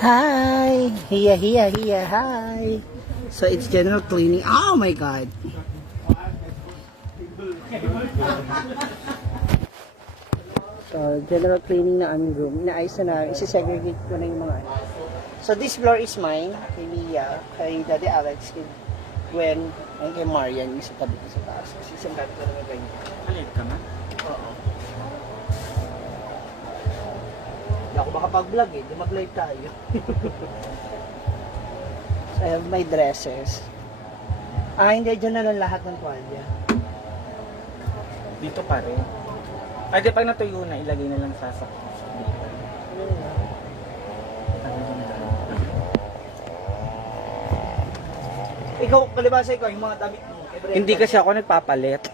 Hi! Hiya, hiya, hiya, hi! So it's general cleaning. Oh my God! So, general cleaning na aming room. Inaayos na namin. Isi-segregate ko na yung mga ano. So this floor is mine. Kay Mia, kay Daddy Alex, kay Gwen, and kay Marian. Yung sa tabi ko sa taas. Kasi isang gabi ko naman ganyan. Halit ka na? Oo. Hindi ako makapag-vlog eh. Di mag-live tayo. So I have my dresses. Hindi. Dyan na lang lahat ng tuwalya. Dito pa rin. Ay, di pag natuyo na, ilagay na lang sa dito. Ikaw, kalibasa ikaw, yung mga damit mo. Hindi kasi ako nagpapalit.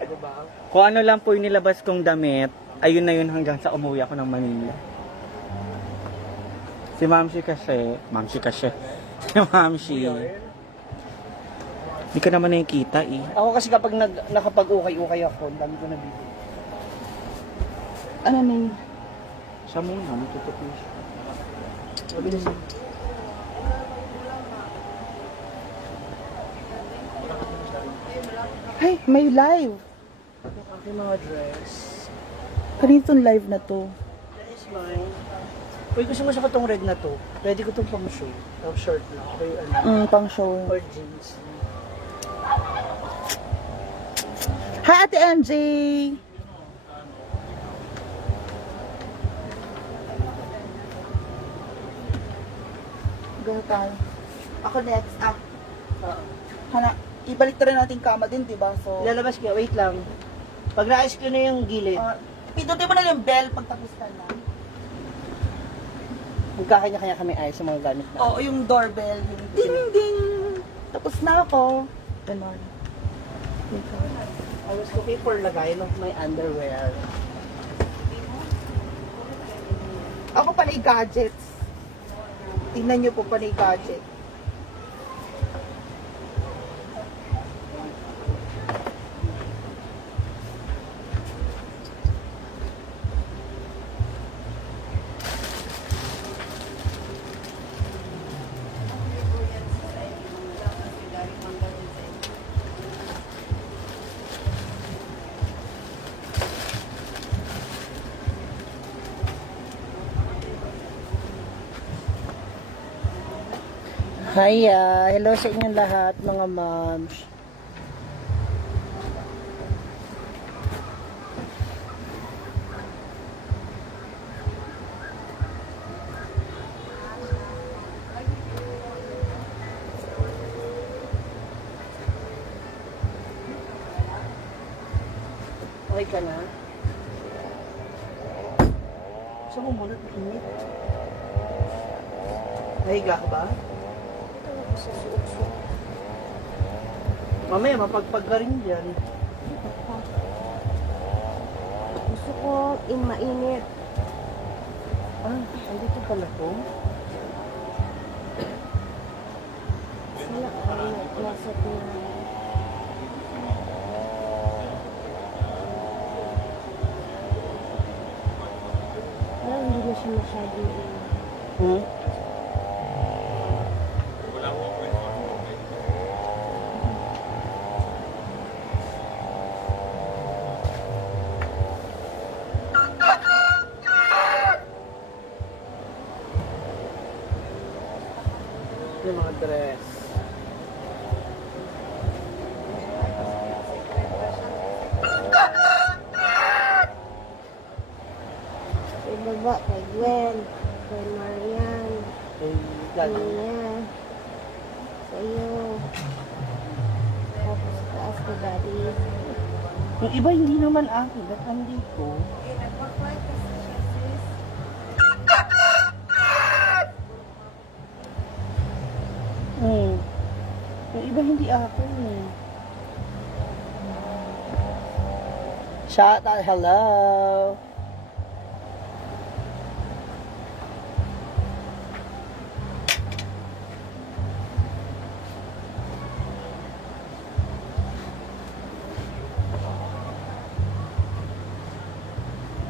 Diba? Kung ano lang po yung nilabas kong damit, ayun na yun hanggang sa umuwi ako ng Manila. Si Mamshi kasi, si Mamshi, hindi ka naman nakikita eh. Ako kasi kapag nakapag-ukay-ukay ako, ang dami ko nabibili. Ano na yun? Siya muna, matutupi siya. Mabilis na. Ay, may live. Yung aking mga dress. Kanitong live na to. That is mine. Uy, gusto mo sa itong red na to. Pwede ko itong pang show. Top short lang. Or, Pang show. or jeans. Hi, Ate MJ! Go tayo. Ako next. Hana, ibalik na rin natin kama din, diba? So, Lalabas ka, wait lang. Pag naayos ko na yung gilid, pindutin mo na yung bell pag tapos ka na. magkakanya-kanya kami ayos sa mga gamit na. Oo, yung doorbell. Yung ding, ding! Tapos na ako. Ganon. I was looking for lagayan of my underwear. Ako panay gadgets. Tingnan nyo po panay gadget. Hi, hello sa inyong lahat mga moms. Okay ka na? Saan mo muna init? Nahiga ka ba? Mamaya, mapagpag ka rin dyan. Gusto ko mainit. Andito pala to. Wala ay nasa na. Parang hindi na siya masyadong init. Hmm? Yung mga dress. Sa baba, kay Gwen, kay Marian, Ay, kay gano'n. Mia, sa iyo. Tapos sa taas kay Daddy. Yung iba hindi naman akin. Ba't andito? Yung iba hindi akin eh. Shout out, hello!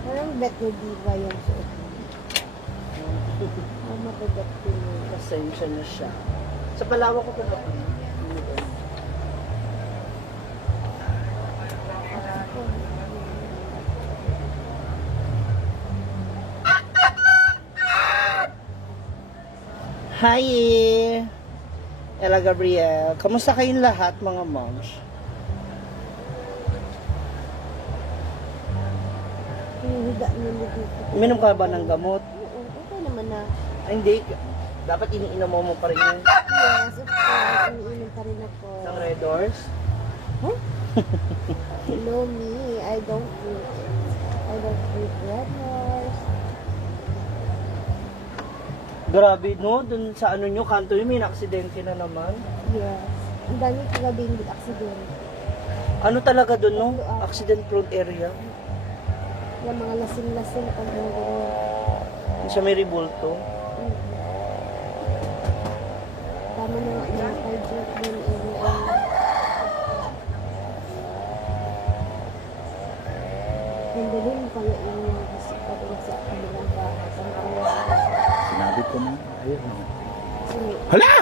Parang bet ni Diva yung suot mo. Mama Bagat Pinoy. Pasensya na siya. Sa Palawan ko pumunta. Hi! Ella Gabriel. Kamusta kayong lahat, mga moms? Hinihiga nila dito. Uminom ka ba ng gamot? Oo, okay naman na. Ay, hindi. Dapat iniinom mo pa rin yun. Yes, of course. Iniinom pa rin ako. Ng Red Doors. You know me, I don't drink it. I don't drink Red Horse. Grabe, no? Dun sa ano nyo, kanto yun, may na-aksidente na naman. Yes. Ang dami kagabing accident. Ano talaga dun, no? Accident-prone area. Yung mga lasing-lasing pag Yung sa may ribulto. tama na nga mga kay-drink din area. Nandalin mo pa nga yung mga gusto pa din sa kanilang bahay. Sinabi ko na. Ayun. Kasi Hala!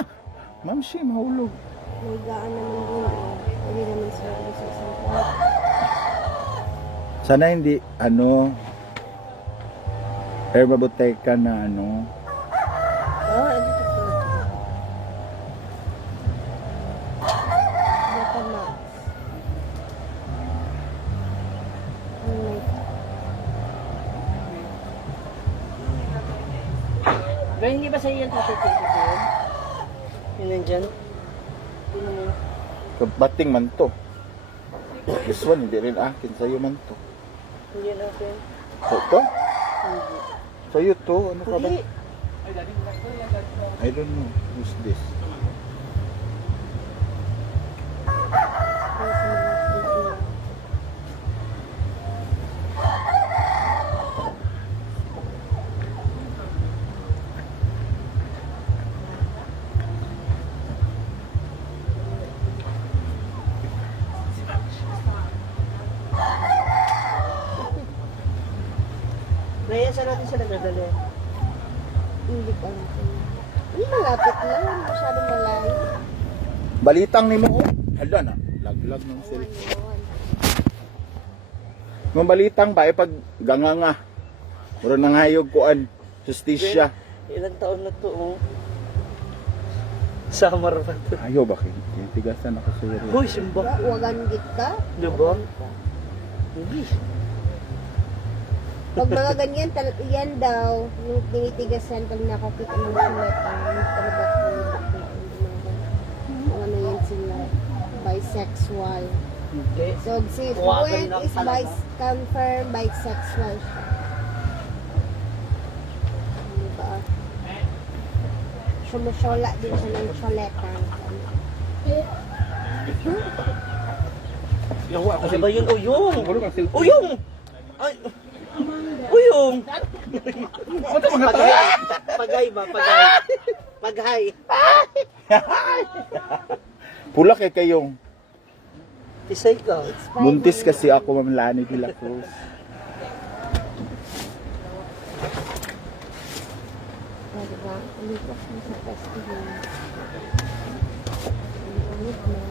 Ma'am, siya mahulog. may gaan naman din. Pwede naman sila sa isang part. Sana hindi, Herbaboteca na Ah, ano ito pa? Bata Max. Ang may Pero hindi ba sa'yo yan tutututo yun? Yun nandyan? Tingnan mo. Bating man to. This one, hindi rin akin. Sa'yo man to. Hindi natin. Ito? Hindi. Sa'yo to. Ano ka ba? Hindi. I don't know. Who's this? ang sa mga video. Rhea, saan natin sila dadali? Hindi ko alam kung hindi malapit lang. Masyadong malayo. Balitang ni mo. Hala na. Laglag ng Ano cellphone. yun? Mga balitang ba, pag ganganga. Muro nang hayog kuan. Justisya. Ilang taon na to, oh. Samar pa to. Ayaw ba? Tinitigasan ako sa iyo. Uy, simba. Wagan git ka? Diba? Hindi. Pag mga ganyan, yan daw, yung tinitigasan pag nakakita ng sulat, talaga ano yan sila, bisexual. Hindi. So, si Wagan Gwen lang is talaga. confirmed bisexual siya. Diba? Sumusola din siya ng choleta. Ano ba yun? Uyong! Uyong! Ay! Uyong! Paghay! Paghay ba? Paghay! Paghay! Pula kay kayong. Isay ka. Buntis kasi ako, Ma'am Lani de la Cruz. O, diba? Umipas mo sa festival. Ulit na.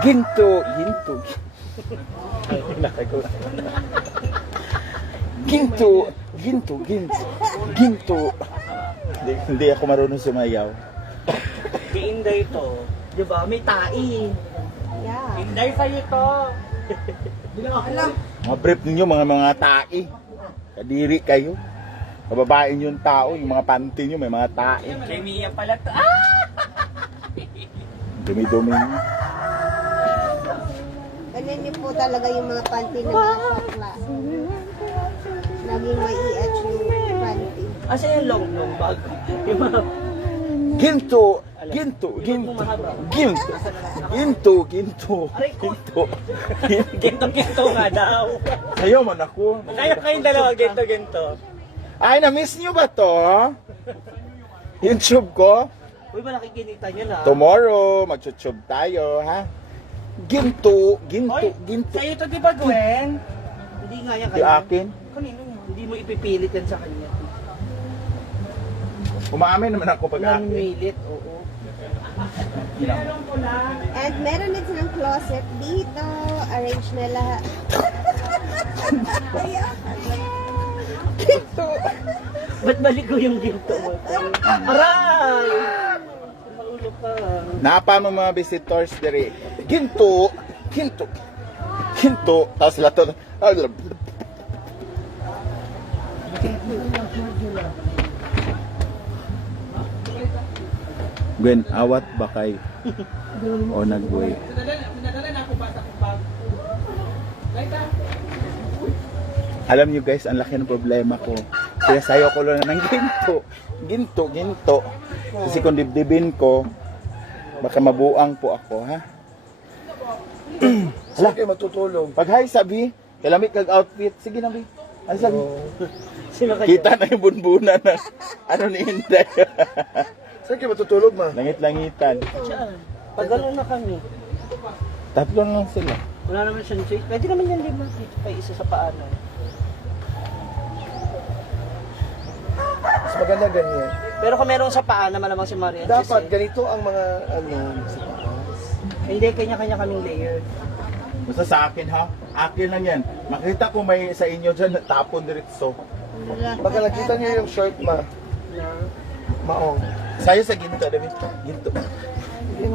Ginto. Ginto. Hindi ako marunong sumayaw. Inday to. Diba? May tai. Yeah. Inday sa'yo to. Mga brief ninyo, mga tae. Kadiri kayo. Kababain yung tao, yung mga panty nyo, may mga tae. Kay Mia pala to. Dumi-dumi nyo. Ganyan niyo po talaga yung mga panty ng mga shotla. Laging may i-etch yung panty. Asa yung long bag? Yung mga... Ginto. Gento nga daw. Sayo man ako. Kayong dalawa, gento. Ay, na-miss nyo ba to? YouTube ko? Uy, malaki kinita nyo na. Tomorrow, mag-YouTube tayo, ha? Ginto. Sa'yo ito, di ba, Gwen? Hindi nga yan Di akin. Kanino yan? Hindi mo ipipilit yan sa kanya. Umaamin naman ako pag akin. Namilit, oo. And meron din silang closet dito. Arrange na lahat. Ba't balik ko yung ginto mo? Aray! Maulo ka. Napa mo mga visitors diri. Ginto, ginto, ginto. Tapos lato. Gwen, awat ba kay? O nagbuhay? Alam nyo guys, ang laki ng problema ko. Kaya sayo ko lang ng ginto. Ginto, ginto. Kasi kung dibdibin ko, baka mabuang po ako, ha? Saan kayo matutulog? Pag hi, sabi, kalamit kag outfit. Sige na, bi. Ano sabi? Sino kayo? Kita na yung bunbunan na ano ni Inday. Saan kayo matutulog, ma? Langit-langitan. Diyan. Pag gano'n na kami. Tatlo na lang sila. Wala naman siyang choice. Pwede naman yan 5. Dito pa isa sa paanan. Mas maganda ganyan. Pero kung meron sa paanan, malamang si Maria. Dapat ganito ang mga ano sa taas. Hindi, kanya-kanya kaming layer. Basta sa akin, ha? Akin lang yan. Makita ko may sa inyo dyan, tapon diretso. Baka nakita niyo yung short, ma. Na, Maong. Sayo sa ginto, David. Ginto.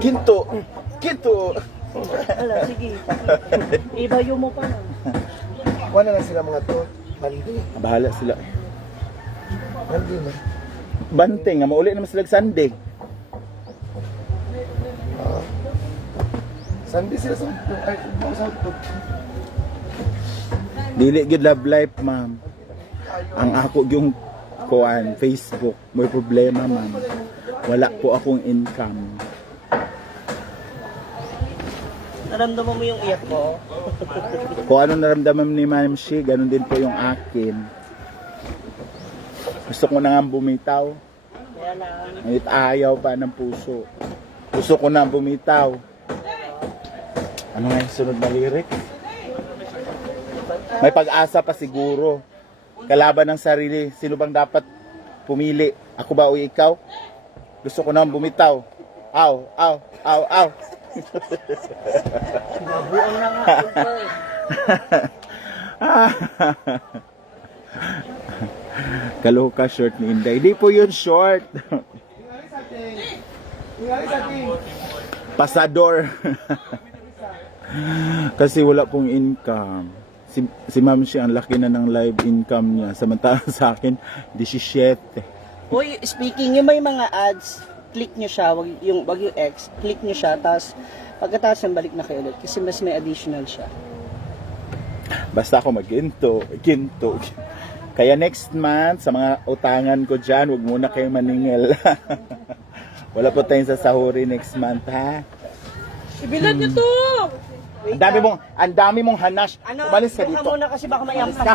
Ginto. Ginto. ala, sige. Ibayo mo pa na. Kuha na lang sila mga to. Bandi. Bahala sila. Bandi, ma. Banteng, nga mauli naman sila Sunday. Sunday sila sa ay, sa Dili gid love life, ma'am. Ang ako yung kuan Facebook, may problema, ma'am. Wala po akong income. Naramdaman mo yung iyak ko? Kung ano naramdaman ni Ma'am Shi, ganun din po yung akin. Gusto ko na nga bumitaw. Kaya lang. Ngunit ayaw pa ng puso. Gusto ko na bumitaw. Ano nga yung sunod na lyric? May pag-asa pa siguro. Kalaban ng sarili. Sino bang dapat pumili? Ako ba o ikaw? Gusto ko na bumitaw. Aw, aw, aw, aw. Sinabuang na nga. Super. Kaloka short ni Inday. Hindi po yun short. Pasador. Kasi wala pong income. Si Ma'am siya, ang laki na ng live income niya. Samantalang sa akin, 17. Uy, speaking, yung may mga ads, click nyo siya, wag yung X, click nyo siya, tapos pagkatapos yung balik na kayo ulit, kasi mas may additional siya. Basta ako mag-ginto. Ginto. Kaya next month, sa mga utangan ko dyan, huwag muna kayo maningil. Wala po tayong sasahuri next month, ha? Ibilad niyo to! Ang dami mong hanash. Ano, Umalis ka buka dito. muna kasi baka may Umalis ampas.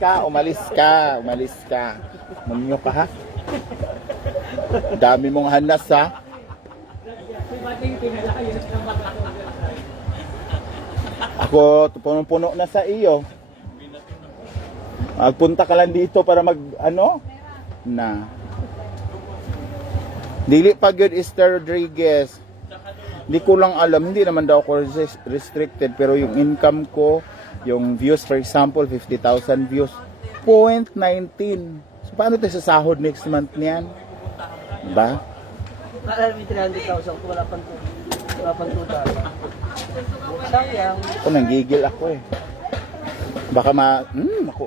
ka. Umalis ka. Maminyo ka, ha? Dami mong hanas, ha? Ako, punong-puno na sa iyo. Magpunta ka lang dito para na. Dili pa good Esther Rodriguez. Hindi ko lang alam, hindi naman daw ako restricted, pero yung income ko, yung views, for example, 50,000 views, 0.19. So, paano tayo sasahod next month niyan? Diba? Alam mo 300,000 kung wala pang 2 dollar. Sayang. Ako, nanggigil ako eh. Baka ako.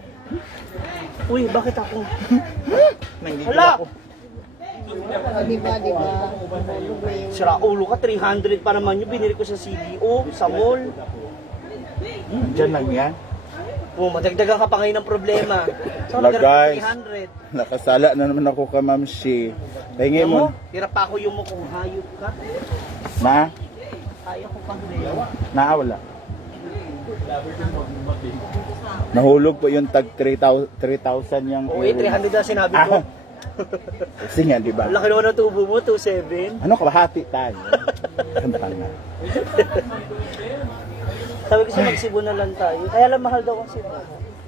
Uy, bakit ako? Nanggigil Hala! ako. Diba? Sira ulo ka, 300 pa naman yung binili ko sa CDO, sa mall. Diyan lang yan. Oh, madagdagan ka pa ngayon ng problema. So, Hala, nagkaroon guys. ng 300. Nakasala na naman ako ka, Ma'am Shi. Tingin Ano? mo. Tira pa ako yung mukhang hayop ka. Na? Kaya ko pang lewa. Wala. Nahulog po yung tag 3,000 yung Oo, 300 na sinabi ko. Kasi nga, di ba? Ang laki naman ng tubo mo, 2.7. Ano, kabahati tayo. Kanta na. Sabi ko sa mag-Cebu na lang tayo. Kaya lang mahal daw ang Cebu.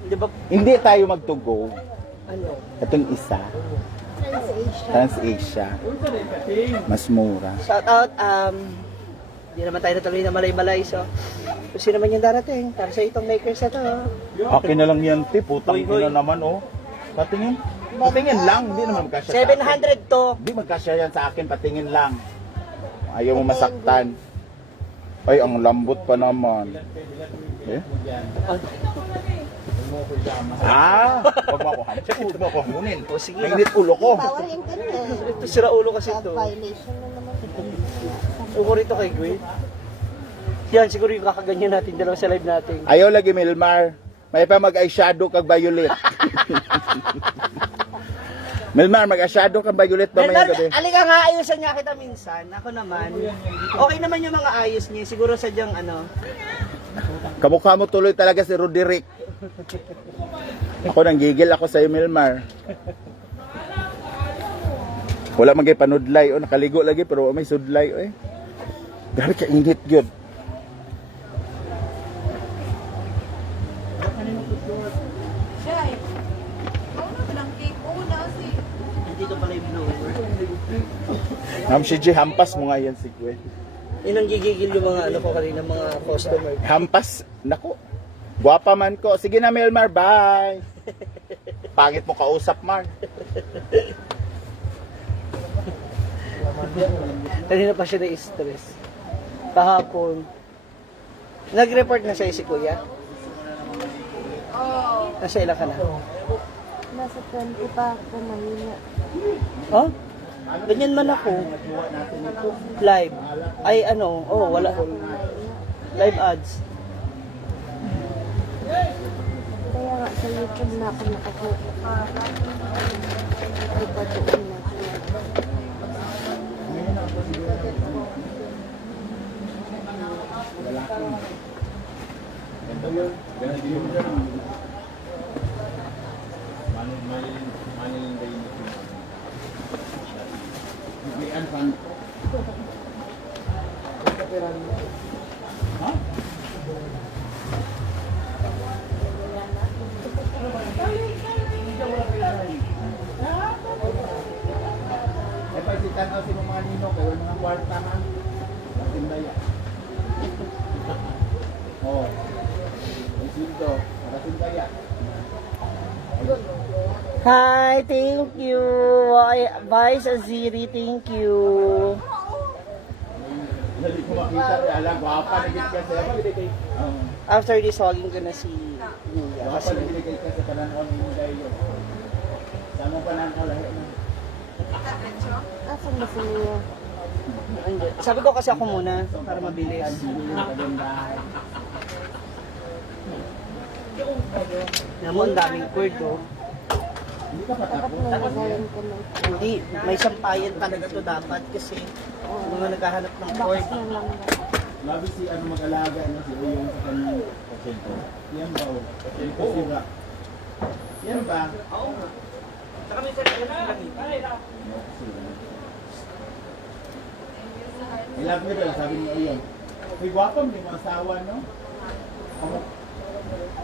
Di ba? Hindi tayo magtugo. Ano? Itong isa. TransAsia. TransAsia. Mas mura. Shout out, hindi naman tayo natuloy na malay-malay, so kung sino naman yung darating, para sa itong makers na to. Akin na lang yan, te. Putang Hoy, hoy. ina naman, oh. Patingin. Patingin lang. Hindi naman magkasya sa akin. 700 to. Hindi magkasya yan sa akin. Patingin lang. Ayaw mo masaktan. Ay, ang lambot pa naman. Eh? Huwag mo ako handshake. Huwag mo ako hamunin. O, sige. Mainit ulo ko. Bawal yung ganyan. Ito sira ulo kasi ito. Violation na naman. Uko rito kay Gwen. Yan, siguro yung kakaganyan natin dalawa sa live natin. Ayaw lagi, Milmar. May pa mag-eyeshadow kag violet. Milmar, mag-eyeshadow kag violet ba may gabi? Alika nga, ayusan niya kita minsan. Ako naman, okay naman yung mga ayos niya. Siguro sadyang ano. Kamukha mo tuloy talaga si Roderick. Ako nang gigil ako sa Milmar. Wala magay panudlay o nakaligo lagi pero may sudlay eh. Grabe ka init gyud. Dito pala yung blower. Ma'am si G, hampas mo nga yan si Gwen. Yun ang gigigil yung mga ano ko kanina, mga customer. Hampas, nako. Guwapa man ko. Sige na Milmar, bye. Pangit mo kausap, Mar. Kanina pa siya na-stress. Kahapon. Nag-report na sa'yo si Kuya? Nasa ilan ka na? Nasa 20 pa ako mahina. Oh? Ganyan man ako. Live. Ay ano, wala. Live ads. Kaya nga sa YouTube na ako nakakuha. Hindi pa doon na. Ay, pagsitan ako si mga nino, kayo mga kwarta man. Matindaya. Oh. Ay, sildo. Matindaya. Hi, thank you. Vice Aziri, thank you. Hindi ko makita. Alam, guwapa na git ka sa After this, huwagin ko na si Nia. guwapa Kasi na git ka sa pananaw ni Mudayo. Sa mong pananaw lahat na. Asan ba si Mia? sabi ko kasi ako muna para mabilis. Alam mo, ang daming cord, oh. Dapat nalagayan ka ng Hindi, may sampayan talaga to dapat kasi mga naghahanap ng cord. box na lang. Labi si ano mag-alaga na si Uyong sa kanyang pasyento. Yan ba o? Kasi ba? Yan ba? Oo. Saka may sarili lang I love you ba? Sabi ni Uyong. May gwapam din ang asawa, no?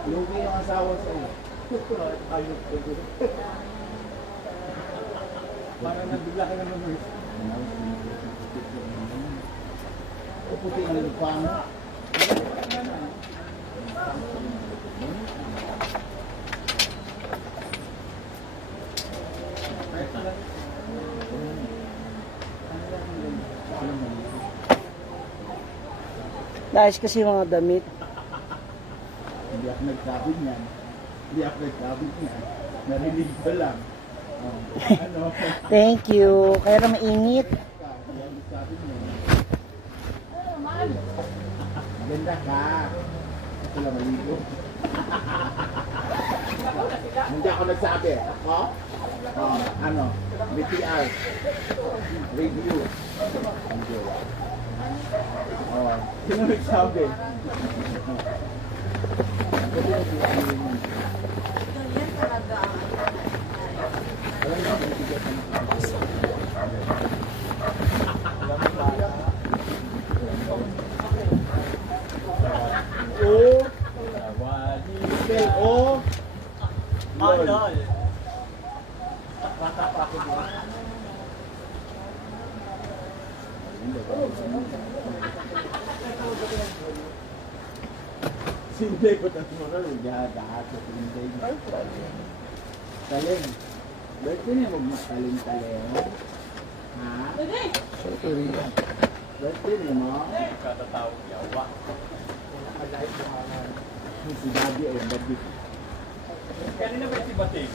Lugi yung asawa sa iyo. Ayok ko. Para nabigla ka naman mo. Puti ang lupang. Nice kasi yung mga damit. Hindi ako nagsabi niyan. Hindi ako nagsabi niyan. Narinig ko lang. Oh, ano? Thank you. Kaya na mainit. Hindi ako nagsabi niyan. Maganda ka. Ito lang maligo. Hindi ako nagsabi. Ako? Oh, ano? BTR. Review. Oh, sino nagsabi? O spell O LOL. Sinday ko tapos mo na jahat sa sinday. Taling. Berarti niya magmakaling-taling. Ha? Sa Korea. Berarti niya mo? Katatawag yawa. Si Daddy ay Daddy. Kanina ba si Bating?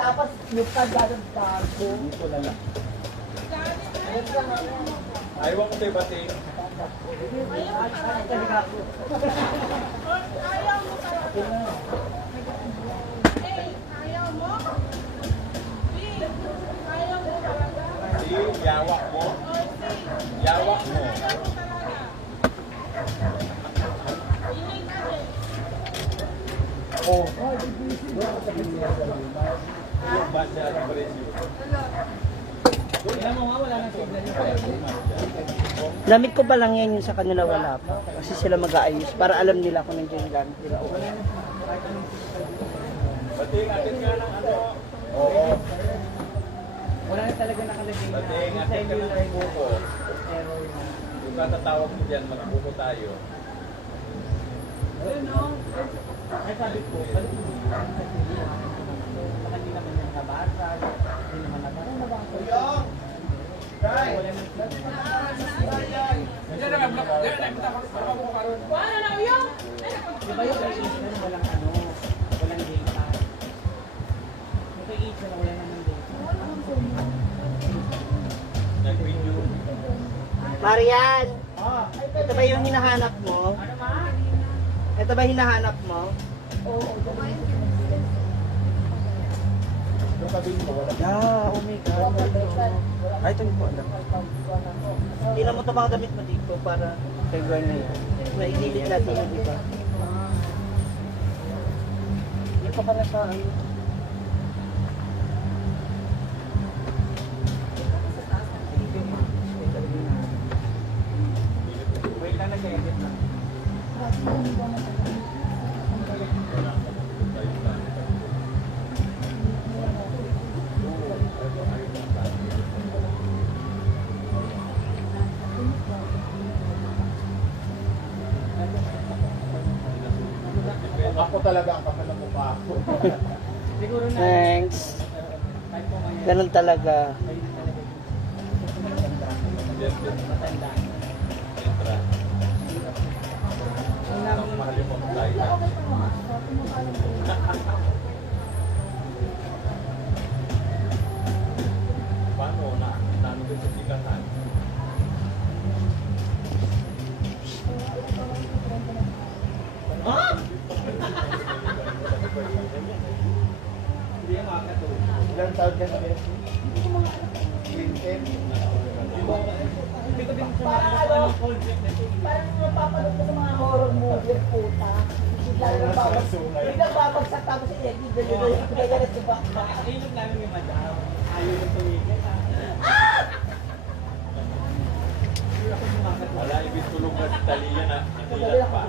Tapos yung pagdadang bago. Dito na lang. Ayaw ko tayo Bating. Yawak mo. Yawak mo. Oh. Basta ang presyo. Damit ko pa lang yan, yung sa kanila wala pa. Kasi sila mag-aayos para alam nila kung nandiyan yung gamit nila. Bating, atin nga ng ano. Oo. Wala na talaga nakalagay na. Bating, atin ka ng buko. Yung katatawag ko dyan, magbuko tayo. Ay sabi ko, balik mo. Baka hindi naman yung nabasa. Hindi naman nabasa. Di ba yung kay Ace na walang ano, walang data? Yung kay Ace na wala naman data. Nag-video. Marian! Ito ba yung hinahanap mo? Ito ba hinahanap mo? Yung kabin mo, wala. Yeah, oh my God. Ay, ito po. Hindi na mo ito mga damit mo dito para kay Gwen na yan. Maidilit natin yung iba. Hindi pa pala sa ano. Wait lang, nag-edit na. Ako talaga ang kapal ng mukha ko. Siguro na. Thanks. Kahit po ngayon. Ganun talaga. Ang mahal yung mga tayo. Paano na? Nano din sa sigahan? Hindi yung makakatulog. Ilang taon ka na rin? 20? Hindi ko din sa mga cold drink na ito. Parang napapanood ko sa mga horror movie, puta. Biglang babagsak tapos i-edit sa backpack. Ayun namin yung madam. Ayaw yung tumigil. Wala, ibig tulog na si Talia na natilan pa.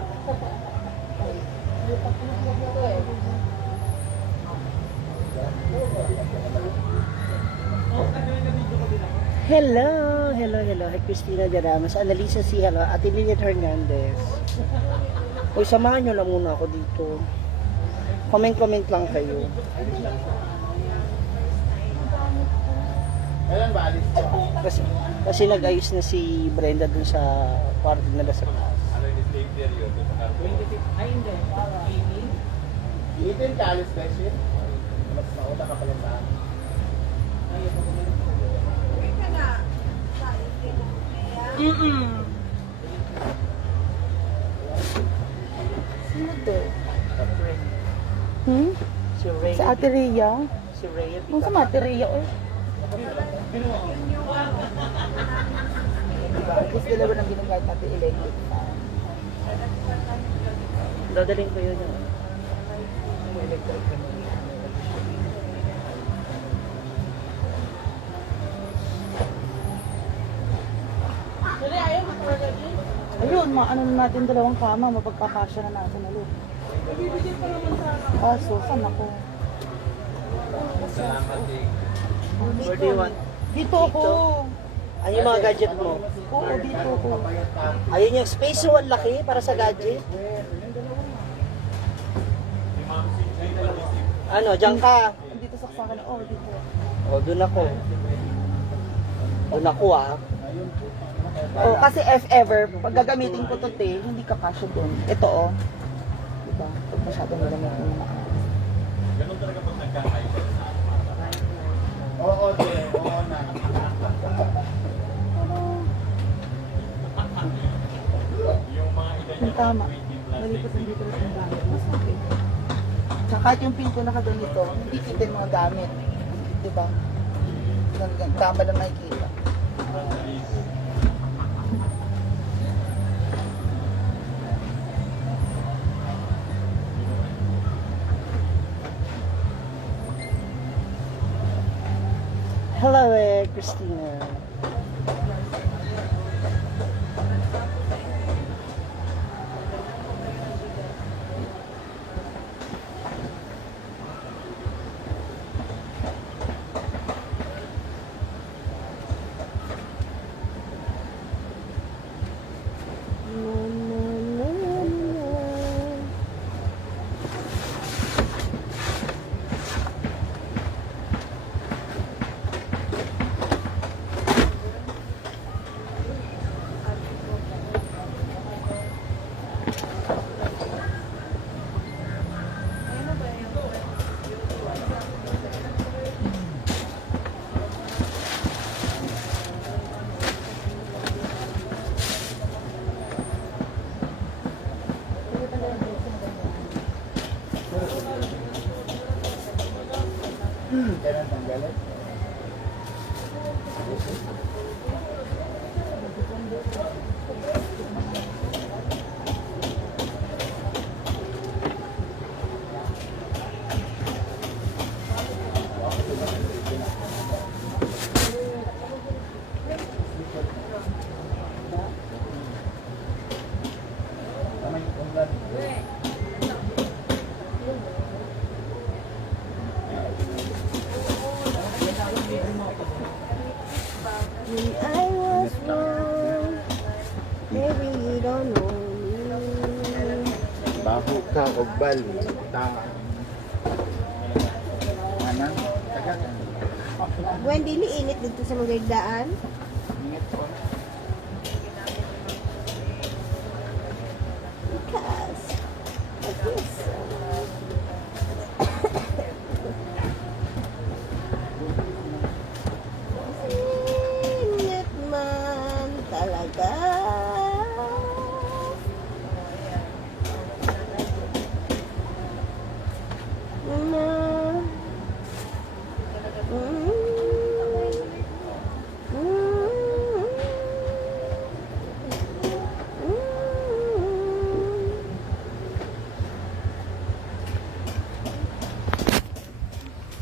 Hello! Hello! Hi, Christina de Ramos, Annalisa C. Hello, Ate Lilian Hernandez. Uy, samahan nyo lang muna ako dito. Comment lang kayo. Kailan ba alis ko? Kasi nag-ayos na si Brenda dun sa kwarto nila sa class. Ano yung slave there yun? 26. Ay, hindi. 18 ka alis ba siya? Mas mauna ka pala sa akin. Sino to? Si Rhea. Sa Ate Rhea? Si Rhea. Kung sa Ate Rhea, eh. Gusto dalawa ng ginagamit natin electric fan. Dadaling ko yun. Ayun, ano na natin dalawang kama, mapagpapasya na natin ulit. Kaso, saan ako? Where do you want? Dito ako. Ano yung mga gadget mo? Oo, dito ako. Ayun yung space mo, ang laki para sa gadget. Ano, diyan ka. Dito sa kasama na, oh, dito. O, doon ako. Doon ako ah. Oh, kasi if ever, pag gagamitin ko to, te, hindi ka kasya doon. Ito, oh. Diba? Pag masyadong malamig yung mga Oo, te. Oo na. yung tama. Malipot ang dito yung gamit. Mas okay. Tsaka kahit yung pinto na nito, hindi kita yung mga gamit. Diba? Tama lang nakikita. Hello Christina. Kailan tanggalan? When I was wrong, maybe you don't know me. Baho ka o bal. Anang? Taga ka. When dili init dito sa mga daan, Ingat po. because of this. Init man talaga. Na.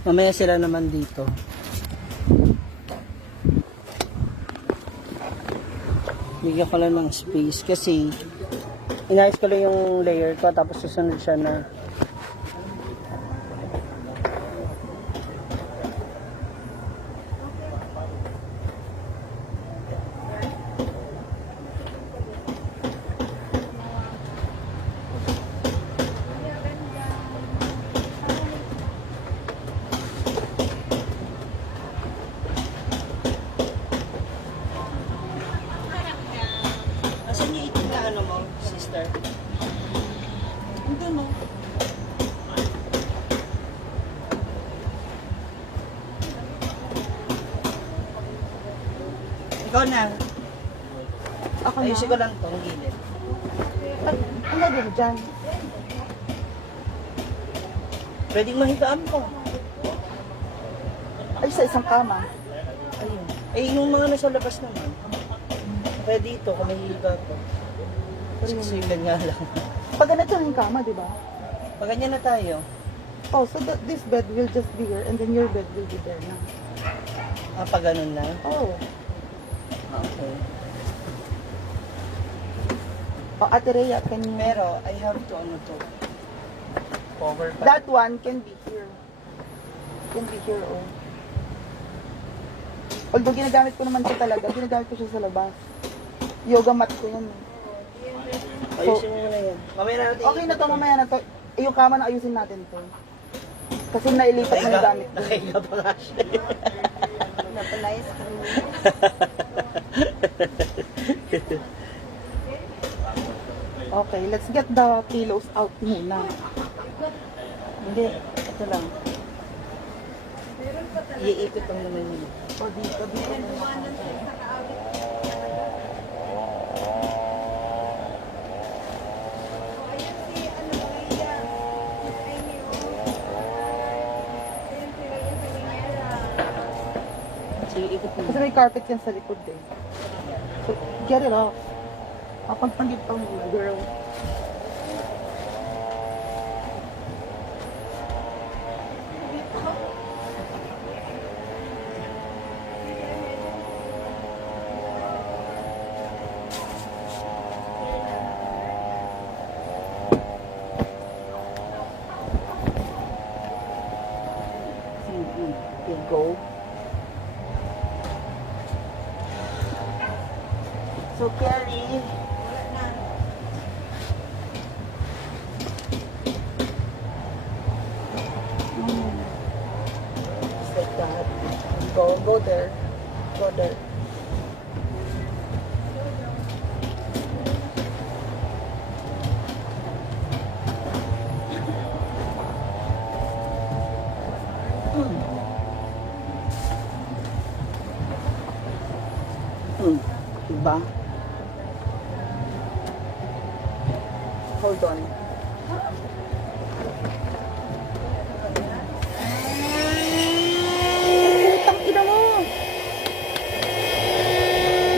Mamaya sila naman dito. Bigyan ko lang ng space kasi inayos ko lang yung layer ko tapos susunod siya na Asan yung itim na ano mo, sister? Hindi mo. Ikaw na. Ako na. Ayusin ko lang tong gilid. Ano din dyan? Pwedeng mahigaan ko. Ay, sa isang kama. Ayun. Eh, yung mga nasa labas naman. Kaya dito, kung mahihiga ko. Siksikan nga lang. Pag ganito yung kama, di ba? Pag ganyan na tayo. Oh, so this bed will just be here and then your bed will be there na. Pag ganun na. Oh. Okay. Oh, Ate Rhea, can you... Pero, I have to ano to. cover pa. That one can be here. Can be here, oh. Although ginagamit ko naman siya talaga, ginagamit ko siya sa labas. Yoga mat ko yan. Ayusin mo muna yan. Mamaya na natin. Okay na to, mamaya na to. Eh, yung kama na ayusin natin to. Kasi nailipat na yung gamit ko. Nakahiga pa nga siya. Napalayas ko. Okay, let's get the pillows out muna. Hindi, ito lang. Iikot lang naman yun. O dito, dito. Sige, ikot mo. Kasi may carpet yan sa likod eh. So, get it off. Kapagpagit pa mo, girl. Okay, go. So, Carrie. Just like that. Go there. Go there. Diba? Hold on. Tangina mo!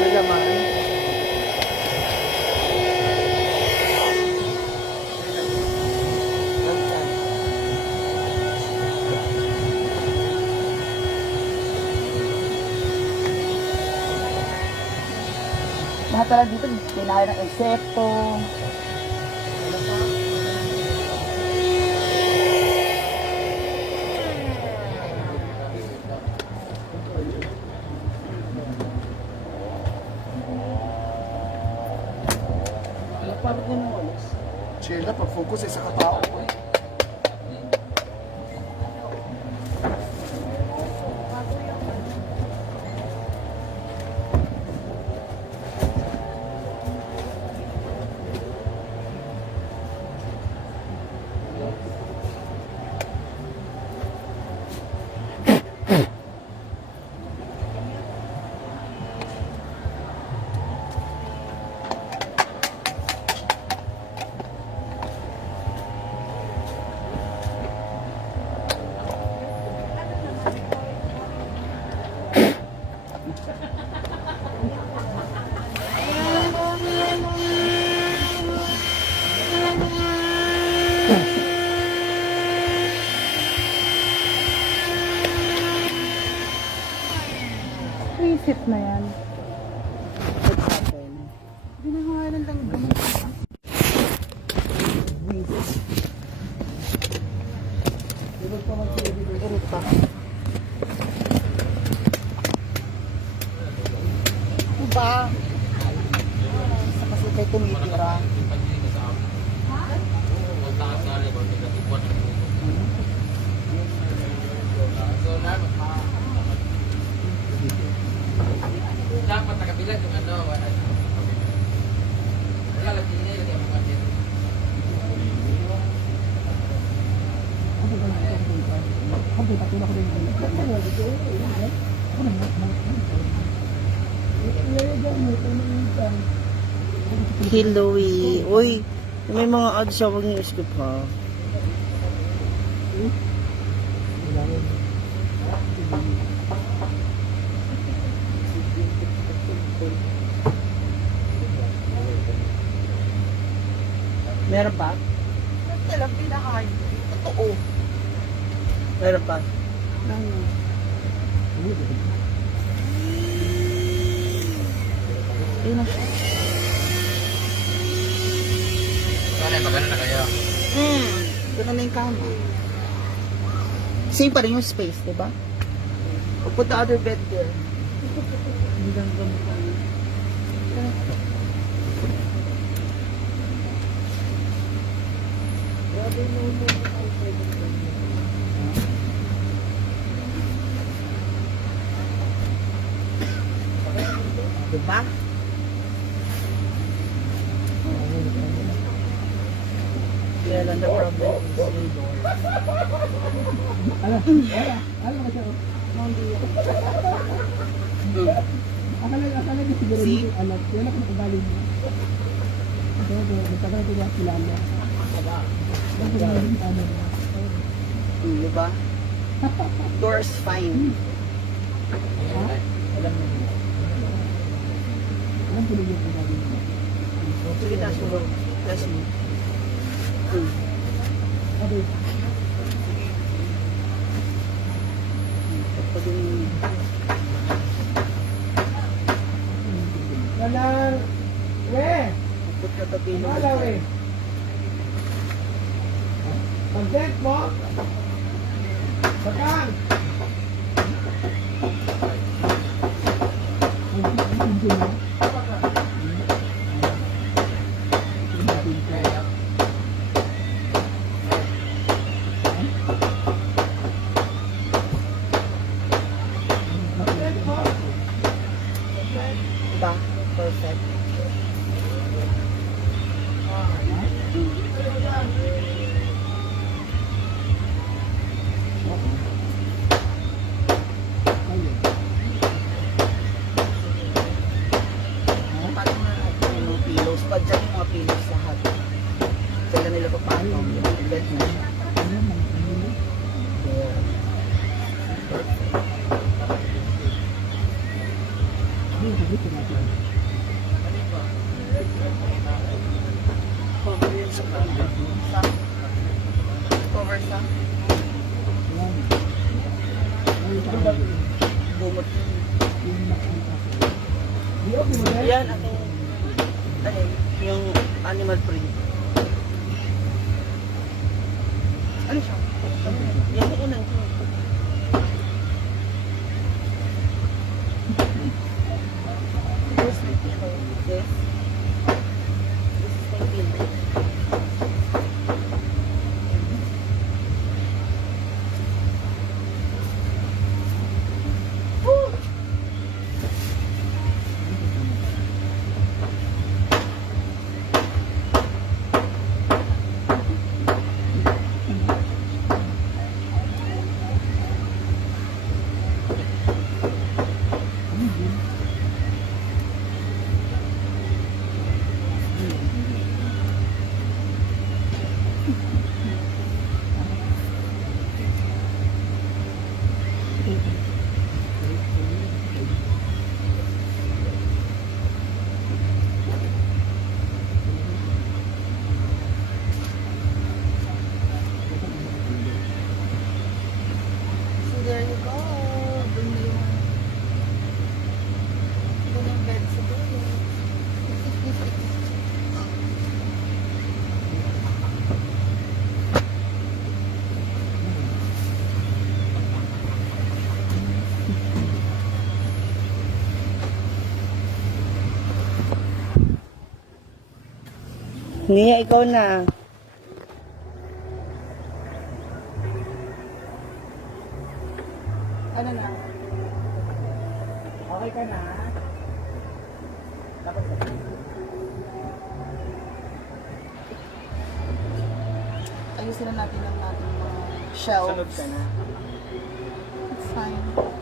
Malaman. Lahat talaga dito, kinain ng insekto. Parang ko nung alas. Chill na, pag-focus sa katao ko eh. Visit na yan. What happened? Binahalan lang ganun. Irot pa. Diba? Sa kasi kayo tumitira. Dapat nakabilang yung ano, wala lagi na yun yung mga dito. Hillowy. Uy, may mga ads siya. Huwag niyo skip ha. Meron pa? Alam, binahalan. Totoo. Meron pa? Ayun na siya. Sana, magano na kayo? Doon na yung kama. Same pa rin yung space, di ba? Put the other bed there. Diba? Kaya lang the problem is yung door. Akala ko siguro See? dito, alam. Yan ako nakagaling mo. Matagal ko ba kilala? Diba? Door's fine. Alam ko yung kagaling mo. Sige, taas mo. Taas mo. Okay. Pag yung... Walang, we! Put ka tabi ng... Wala, we! Consent mo? Bakang! Diba? Perfect. Paano na natin yung mga pillows? Padyan yung mga pillows lahat. Kaya nila papatong yung bed na. There. Cover yun sa kama. Cover sa bumot. Yan, aking... Ano yun? Yung animal print. Ano siya? Yan yung unang. This. This is my pillow. So there you go. Dun yung bed sa dulo. Nia, ikaw na. Ano na? Okay ka na? Dapat ka. Ayusin na natin ang ating mga shelves. Sunod ka na. It's fine.